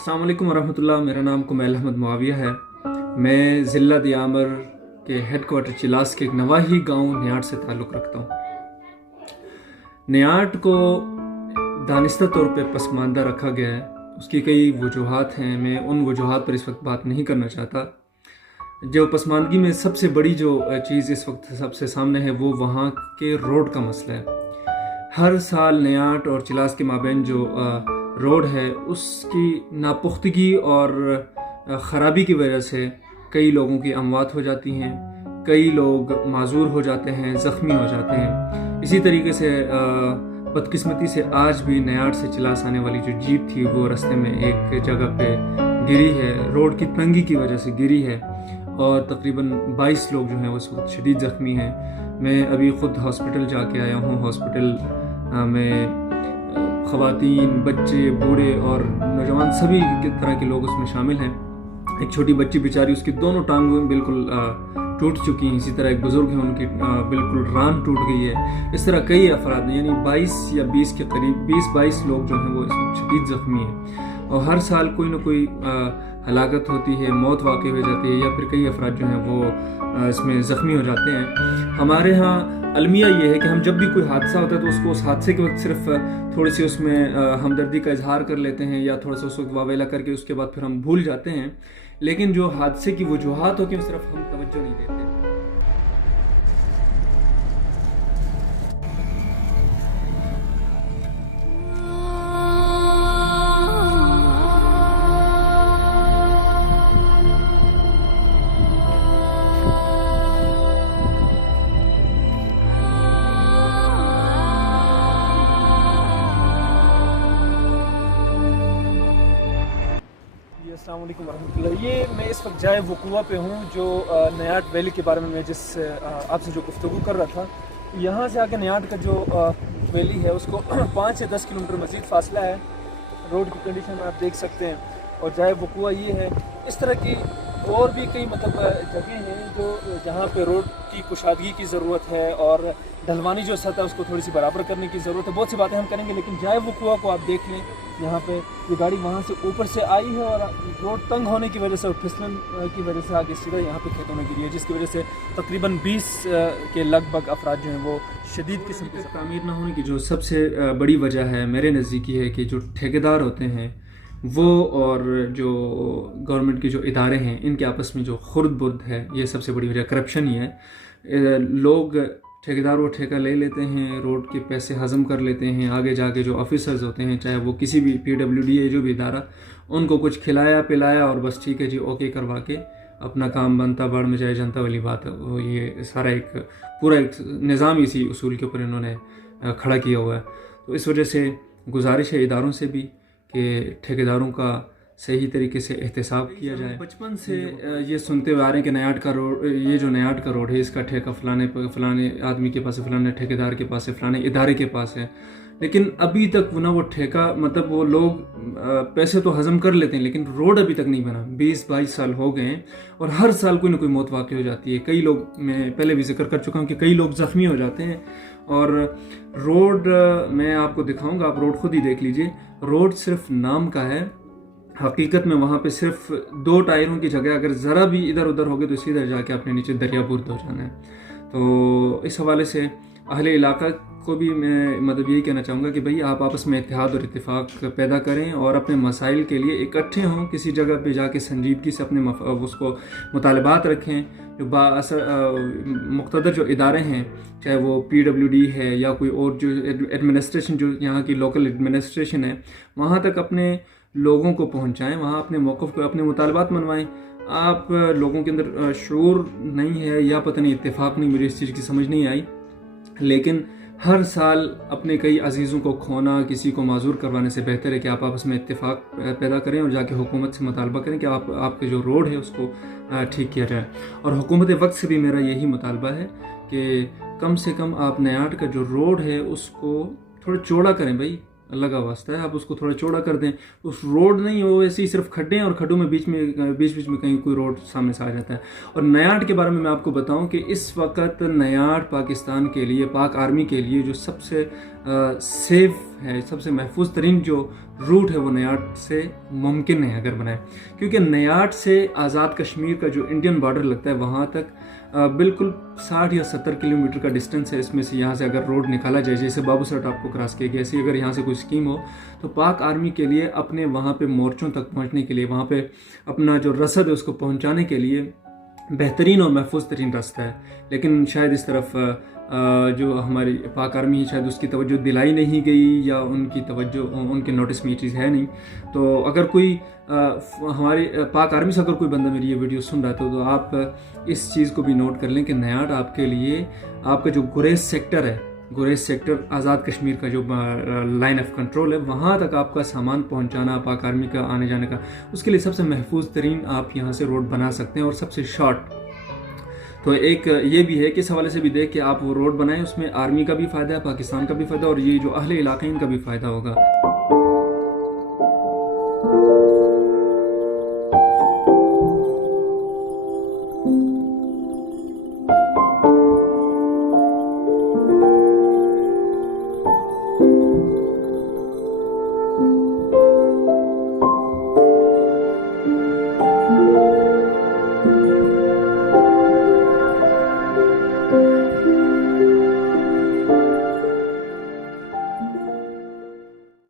अस्सलाम वालेकुम वरहमतुल्लाह। मेरा नाम कुमैल अहमद मुआविया है। मैं ज़िला दियामर के हेड क्वार्टर चिलास के एक नवाही गांव नियाट से ताल्लुक़ रखता हूँ। नियाट को दानिस्ता तौर पर पसमानदा रखा गया है। उसकी कई वजूहात हैं, मैं उन वजूहात पर इस वक्त बात नहीं करना चाहता। जो पसमानदगी में सबसे बड़ी जो चीज़ इस वक्त सबसे सामने है वो वहाँ के रोड का मसला है। हर साल नियाट और चिलास के माबैन जो रोड है उसकी नापुख्तगी और ख़राबी की वजह से कई लोगों की अमवात हो जाती हैं, कई लोग माजूर हो जाते हैं, ज़ख्मी हो जाते हैं। इसी तरीके से बदकिस्मती से आज भी नियाट से चिलास आने वाली जो जीप थी वो रास्ते में एक जगह पे गिरी है, रोड की तंगी की वजह से गिरी है और तकरीबन 22 लोग जो हैं वो इस वक्त शदीद ज़ख्मी हैं। मैं अभी ख़ुद हॉस्पिटल जाके आया हूँ। हॉस्पिटल में ख़वातीन, बच्चे, बूढ़े और नौजवान सभी तरह के लोग उसमें शामिल हैं। एक छोटी बच्ची बेचारी, उसकी दोनों टांगें बिल्कुल टूट चुकी हैं। इसी तरह एक बुज़ुर्ग है, उनकी बिल्कुल रान टूट गई है। इस तरह कई अफराद हैं, यानी 22 या 20 के करीब 20-22 लोग जो हैं वो इसमें शदीद ज़ख्मी हैं। और हर साल कोई ना कोई हलाकत होती है, मौत वाक़ई हो जाती है या फिर कई अफराद जो हैं वो इसमें ज़ख्मी हो जाते हैं। हमारे यहाँ अलमिया ये है कि हम जब भी कोई हादसा होता है तो उसको उस हादसे के वक्त सिर्फ थोड़ी सी उसमें हमदर्दी का इजहार कर लेते हैं या थोड़ा सा उस वक्त वावेला करके उसके बाद फिर हम भूल जाते हैं। लेकिन जो हादसे की वजूहात होती हैं उस तरफ हम तवज्जो नहीं देते। अस्सलाम वालेकुम वरहमतुल्लाह। ये मैं इस वक्त जाए वकुआ पे हूँ जो नियाट वैली के बारे में मैं जिस आपसे जो गुफ्तगू कर रहा था। यहाँ से आके नियाट का जो वैली है उसको 5 से 10 किलोमीटर मज़ीद फासला है। रोड की कंडीशन आप देख सकते हैं। और जाए वकुआ ये है। इस तरह की और भी कई जगह हैं जो जहाँ पे रोड की कुशादगी की ज़रूरत है और ढलवानी जो सतह है उसको थोड़ी सी बराबर करने की ज़रूरत है। बहुत सी बातें हम करेंगे, लेकिन जाए वकुआ को आप देख लें। यहाँ पे ये गाड़ी वहाँ से ऊपर से आई है और रोड तंग होने की वजह से और फिसलन की वजह से आगे सीधा यहाँ पे खेतों में गिरी है, जिसकी वजह से तकरीबन 20 के लगभग अफराद जो हैं वो शदीद किस्म की तामीर न होने की जो सबसे बड़ी वजह है मेरे नज़दीकी है कि जो ठेकेदार होते हैं वो और जो गवर्नमेंट के जो इदारे हैं इनके आपस में जो खुर्द बुर्द है, ये सबसे बड़ी वजह करप्शन ही है। लोग ठेकेदार वो ठेका ले लेते हैं, रोड के पैसे हज़म कर लेते हैं। आगे जाके जो ऑफिसर्स होते हैं, चाहे वो किसी भी PWD है जो भी इदारा, उनको कुछ खिलाया पिलाया और बस ठीक है जी ओके करवा के अपना काम बनता बाढ़ में जाए जनता वाली बात है। वो ये सारा एक पूरा एक निज़ाम इसी उसूल के ऊपर इन्होंने खड़ा किया हुआ है। तो इस वजह से गुजारिश है इदारों से भी कि ठेकेदारों का सही तरीके से एहतसाब किया जाए। बचपन से ये सुनते हुए आ रहे हैं कि नियाट का रोड, ये जो नियाट का रोड है इसका ठेका फलाने आदमी के पास है, फलाने ठेकेदार के पास है, फलाने इदारे के पास है। लेकिन अभी तक वो ठेका वो लोग पैसे तो हजम कर लेते हैं लेकिन रोड अभी तक नहीं बना। 20-22 साल हो गए हैं और हर साल कोई ना कोई मौत वाक़ई हो जाती है। कई लोग, मैं पहले भी जिक्र कर चुका हूँ कि कई लोग ज़ख्मी हो जाते हैं। और रोड मैं आपको दिखाऊंगा, आप रोड खुद ही देख लीजिए। रोड सिर्फ नाम का है, हकीकत में वहाँ पे सिर्फ 2 टायरों की जगह अगर ज़रा भी इधर उधर हो गए तो सीधे जाके अपने नीचे दरिया बुर्द हो जाना है। तो इस हवाले से अहले इलाका को भी मैं यही कहना चाहूँगा कि भाई आप आपस में इत्तेहाद और इत्तेफाक पैदा करें और अपने मसाइल के लिए इकट्ठे हों। किसी जगह पे जाके संजीदगी से अपने उसको मुतालबात रखें। जो मुक़्तदर जो इदारे हैं, चाहे वो PWD है या कोई और जो एडमिनिस्ट्रेशन, जो यहाँ की लोकल एडमिनिस्ट्रेशन है, वहाँ तक अपने लोगों को पहुँचाएँ, वहाँ अपने मौक़िफ़ को, अपने मुतालबात मनवाएँ। आप लोगों के अंदर शऊर नहीं है या पता नहीं इत्तेफाक नहीं, मुझे इस चीज़ की समझ नहीं आई। लेकिन हर साल अपने कई अजीज़ों को खोना, किसी को माजूर करवाने से बेहतर है कि आप आपस में इत्तेफाक पैदा करें और जाके हुकूमत से मुतालबा करें कि आपके जो रोड है उसको ठीक किया जाए। और हुकूमत वक्त से भी मेरा यही मुतालबा है कि कम से कम आप नियाट का जो रोड है उसको थोड़ा चौड़ा करें। भाई अल्लाह का वास्ता है, आप उसको थोड़ा चौड़ा कर दें। उस रोड नहीं हो ऐसे ही सिर्फ खड्डे हैं और खड्डों में बीच में कहीं कोई रोड सामने से आ जाता है। और नियाट के बारे में मैं आपको बताऊं कि इस वक्त नियाट पाकिस्तान के लिए, पाक आर्मी के लिए जो सबसे सेफ ہے، سب سے محفوظ ترین جو روٹ ہے وہ نیاٹ سے ممکن ہے اگر بنائے، کیونکہ نیاٹ سے آزاد کشمیر کا جو انڈین بارڈر لگتا ہے وہاں تک بالکل 60 یا 70 کلومیٹر کا ڈسٹنس ہے۔ اس میں سے یہاں سے اگر روڈ نکالا جائے، جیسے بابو سر ٹاپ کو کراس کیا گیا، ایسی اگر یہاں سے کوئی اسکیم ہو تو پاک آرمی کے لیے اپنے وہاں پہ مورچوں تک پہنچنے کے لیے، وہاں پہ اپنا جو رسد ہے اس کو پہنچانے کے لیے بہترین اور محفوظ ترین راستہ ہے۔ لیکن شاید اس طرف جو ہماری پاک آرمی شاید اس کی توجہ دلائی نہیں گئی، یا ان کی توجہ، ان کے نوٹس میں یہ چیز ہے نہیں۔ تو اگر کوئی ہماری پاک آرمی سے اگر کوئی بندہ میری یہ ویڈیو سن رہا تو آپ اس چیز کو بھی نوٹ کر لیں کہ نیاٹ آپ کے لیے، آپ کا جو گریز سیکٹر ہے، گریز سیکٹر آزاد کشمیر کا جو لائن آف کنٹرول ہے، وہاں تک آپ کا سامان پہنچانا پاک آرمی کا آنے جانے کا، اس کے لیے سب سے محفوظ ترین آپ یہاں سے روڈ بنا سکتے ہیں، اور سب سے شارٹ۔ تو ایک یہ بھی ہے کہ اس حوالے سے بھی دیکھ کہ آپ وہ روڈ بنائیں، اس میں آرمی کا بھی فائدہ ہے، پاکستان کا بھی فائدہ، اور یہ جو اہل علاقے ہیں ان کا بھی فائدہ ہوگا۔